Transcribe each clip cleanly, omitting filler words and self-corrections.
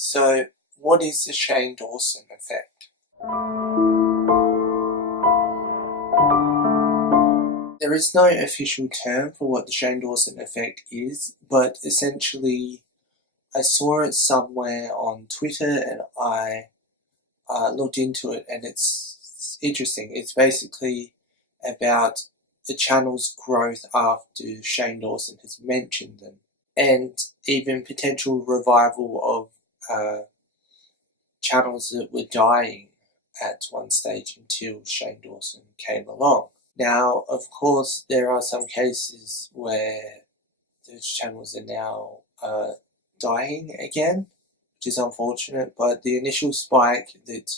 So, what is the Shane Dawson effect? There is no official term for what the Shane Dawson effect is, but essentially I saw it somewhere on Twitter and I looked into it, and it's interesting. It's basically about the channel's growth after Shane Dawson has mentioned them, and even potential revival of channels that were dying at one stage until Shane Dawson came along. Now, of course, there are some cases where those channels are now dying again, which is unfortunate, but the initial spike that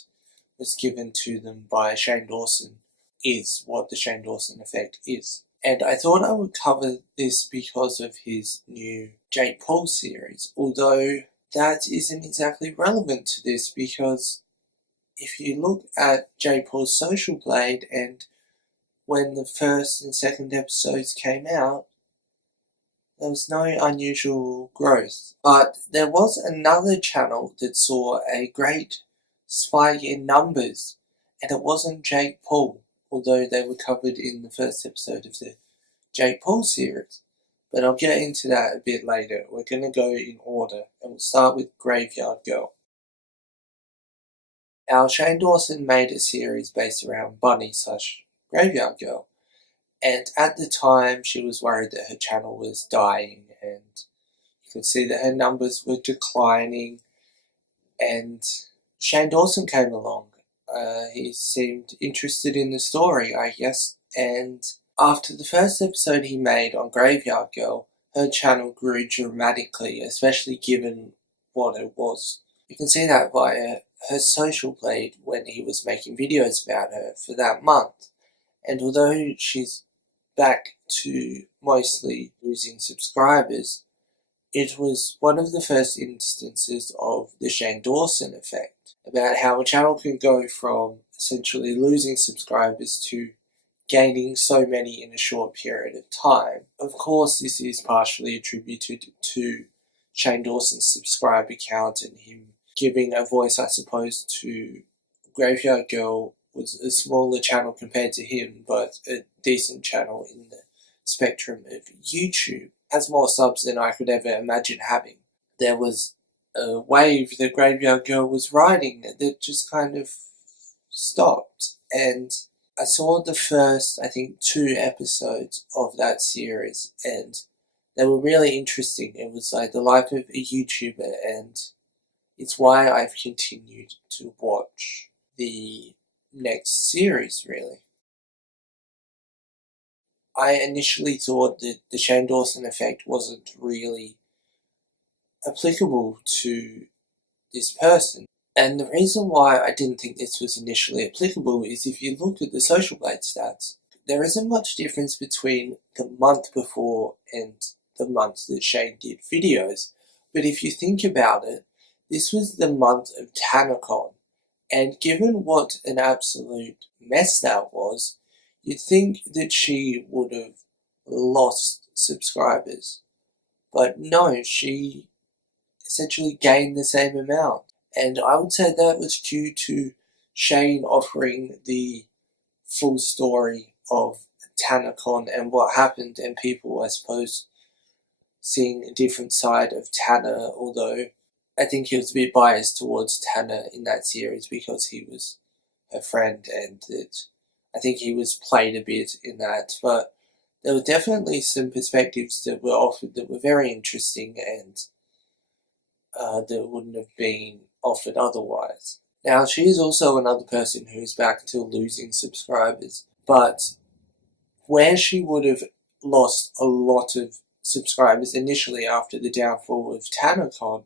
was given to them by Shane Dawson is what the Shane Dawson effect is. And I thought I would cover this because of his new Jake Paul series, although that isn't exactly relevant to this, because if you look at Jake Paul's Social Blade and when the first and second episodes came out, there was no unusual growth. But there was another channel that saw a great spike in numbers, and it wasn't Jake Paul, although they were covered in the first episode of the Jake Paul series. But I'll get into that a bit later. We're going to go in order, and we'll start with Graveyard Girl. Now, Shane Dawson made a series based around Bunny/Graveyard Girl, and at the time she was worried that her channel was dying, and you could see that her numbers were declining, and Shane Dawson came along. He seemed interested in the story, I guess, and after the first episode he made on Graveyard Girl, her channel grew dramatically, especially given what it was. You can see that via her Social Blade when he was making videos about her for that month. And although she's back to mostly losing subscribers, it was one of the first instances of the Shane Dawson effect, about how a channel can go from essentially losing subscribers to gaining so many in a short period of time. Of course, this is partially attributed to Shane Dawson's subscriber count and him giving a voice, I suppose, to Graveyard Girl. Was a smaller channel compared to him, but a decent channel in the spectrum of YouTube. Has more subs than I could ever imagine having. There was a wave that Graveyard Girl was riding that just kind of stopped, and I saw the first, I think, 2 episodes of that series, and they were really interesting. It was like the life of a YouTuber, and it's why I've continued to watch the next series, really. I initially thought that the Shane Dawson effect wasn't really applicable to this person. And the reason why I didn't think this was initially applicable is if you look at the Social Blade stats, there isn't much difference between the month before and the month that Shane did videos. But if you think about it, this was the month of TanaCon. And given what an absolute mess that was, you'd think that she would have lost subscribers. But no, she essentially gained the same amount. And I would say that was due to Shane offering the full story of TanaCon and what happened, and people, I suppose, seeing a different side of Tana, although I think he was a bit biased towards Tana in that series because he was her friend, and that I think he was played a bit in that. But there were definitely some perspectives that were offered that were very interesting and that wouldn't have been offered otherwise. Now, she is also another person who is back to losing subscribers, but where she would have lost a lot of subscribers initially after the downfall of TanaCon,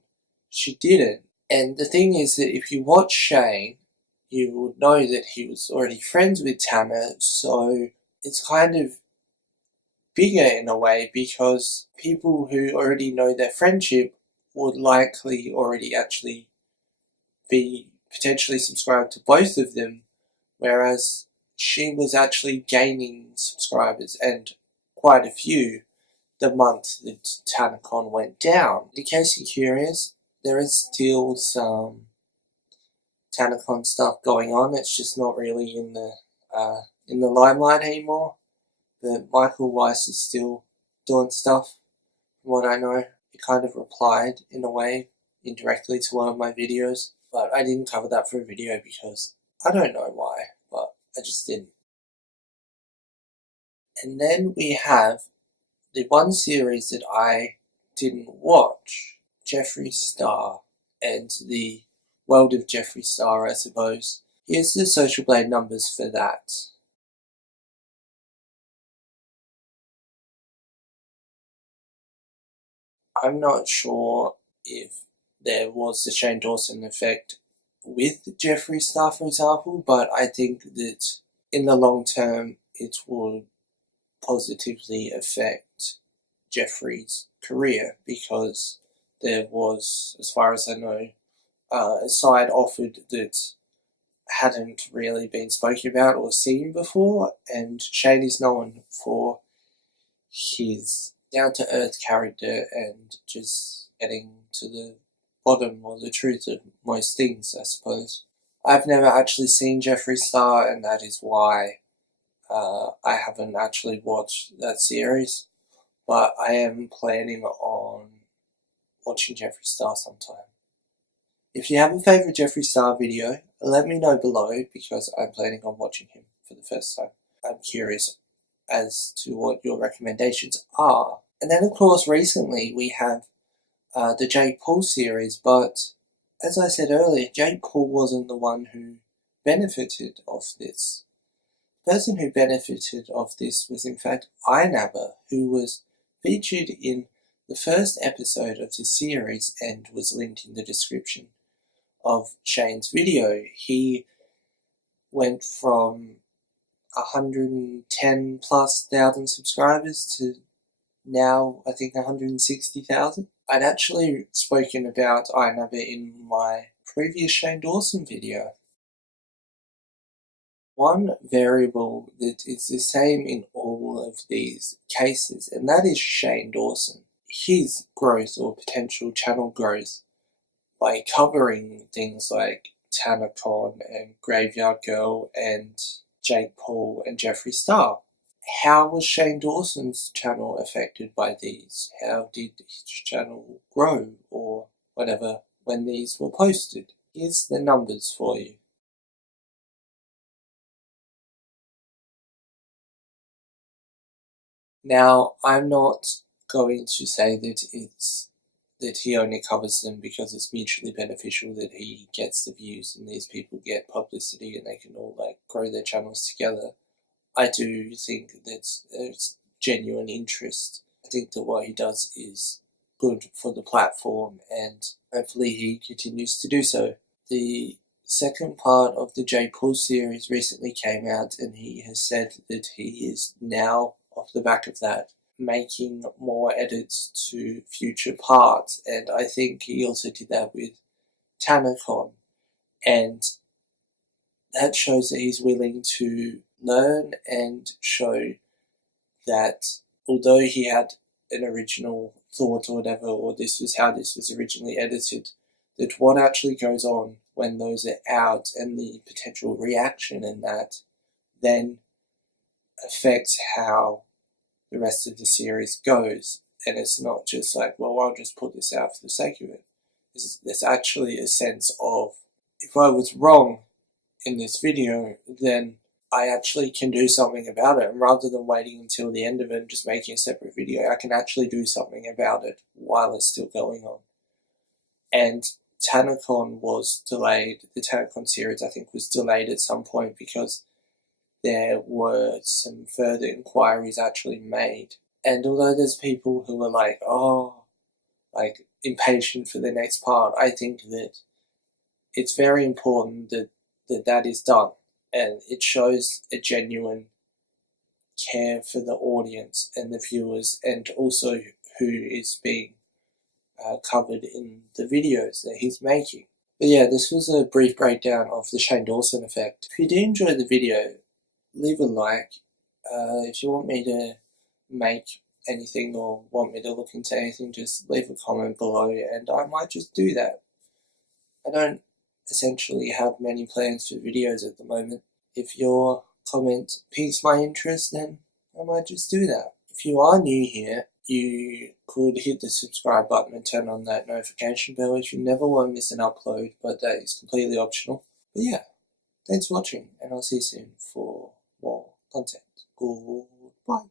she didn't. And the thing is that if you watch Shane, you would know that he was already friends with Tana, so it's kind of bigger in a way, because people who already know their friendship would likely already actually be potentially subscribed to both of them, whereas she was actually gaining subscribers, and quite a few, the month that TanaCon went down. In case you're curious, there is still some TanaCon stuff going on. It's just not really in the limelight anymore. But Michael Weiss is still doing stuff. From what I know, he kind of replied in a way indirectly to one of my videos, but I didn't cover that for a video because I don't know why, but I just didn't. And then we have the one series that I didn't watch, Jeffree Star, and the world of Jeffree Star, I suppose. Here's the Social Blade numbers for that. I'm not sure if there was the Shane Dawson effect with Jeffree Star, for example, but I think that in the long term it would positively affect Jeffree's career because there was, as far as I know, a side offered that hadn't really been spoken about or seen before, and Shane is known for his down-to-earth character and just getting to the bottom or the truth of most things, I suppose. I've never actually seen Jeffree Star, and that is why I haven't actually watched that series, but I am planning on watching Jeffree Star sometime. If you have a favourite Jeffree Star video, let me know below because I'm planning on watching him for the first time. I'm curious as to what your recommendations are. And then of course recently we have the Jake Paul series, but as I said earlier, Jake Paul wasn't the one who benefited of this. The person who benefited of this was in fact iNabber, who was featured in the first episode of the series and was linked in the description of Shane's video. He went from 110 plus thousand subscribers to now I think 160,000. I'd actually spoken about iNabber in my previous Shane Dawson video. One variable that is the same in all of these cases, and that is Shane Dawson. His growth or potential channel growth by covering things like TanaCon and Graveyard Girl and Jake Paul and Jeffree Star. How was Shane Dawson's channel affected by these? How did his channel grow or whatever when these were posted? Here's the numbers for you. Now, I'm not going to say that he only covers them because it's mutually beneficial, that he gets the views and these people get publicity and they can all grow their channels together. I do think that there's genuine interest. I think that what he does is good for the platform and hopefully he continues to do so. The second part of the Jake Paul series recently came out and he has said that he is now, off the back of that, making more edits to future parts, and I think he also did that with TanaCon, and that shows that he's willing to learn and show that although he had an original thought or whatever, or this was how this was originally edited, that what actually goes on when those are out and the potential reaction in that then affects how the rest of the series goes. And it's not just like, well, I'll just put this out for the sake of it. There's actually a sense of, if I was wrong in this video, then I actually can do something about it. And rather than waiting until the end of it and just making a separate video, I can actually do something about it while it's still going on. And TanaCon was delayed. The TanaCon series, I think, was delayed at some point because there were some further inquiries actually made. And although there's people who are impatient for the next part, I think that it's very important that is done. And it shows a genuine care for the audience and the viewers and also who is being covered in the videos that he's making. But yeah, this was a brief breakdown of the Shane Dawson effect. If you did enjoy the video, leave a like. If you want me to make anything or want me to look into anything, just leave a comment below and I might just do that. I don't essentially have many plans for videos at the moment. If your comment piques my interest, then I might just do that. If you are new here, you could hit the subscribe button and turn on that notification bell if you never want to miss an upload, but that is completely optional. But yeah, thanks for watching, and I'll see you soon for more content. Goodbye.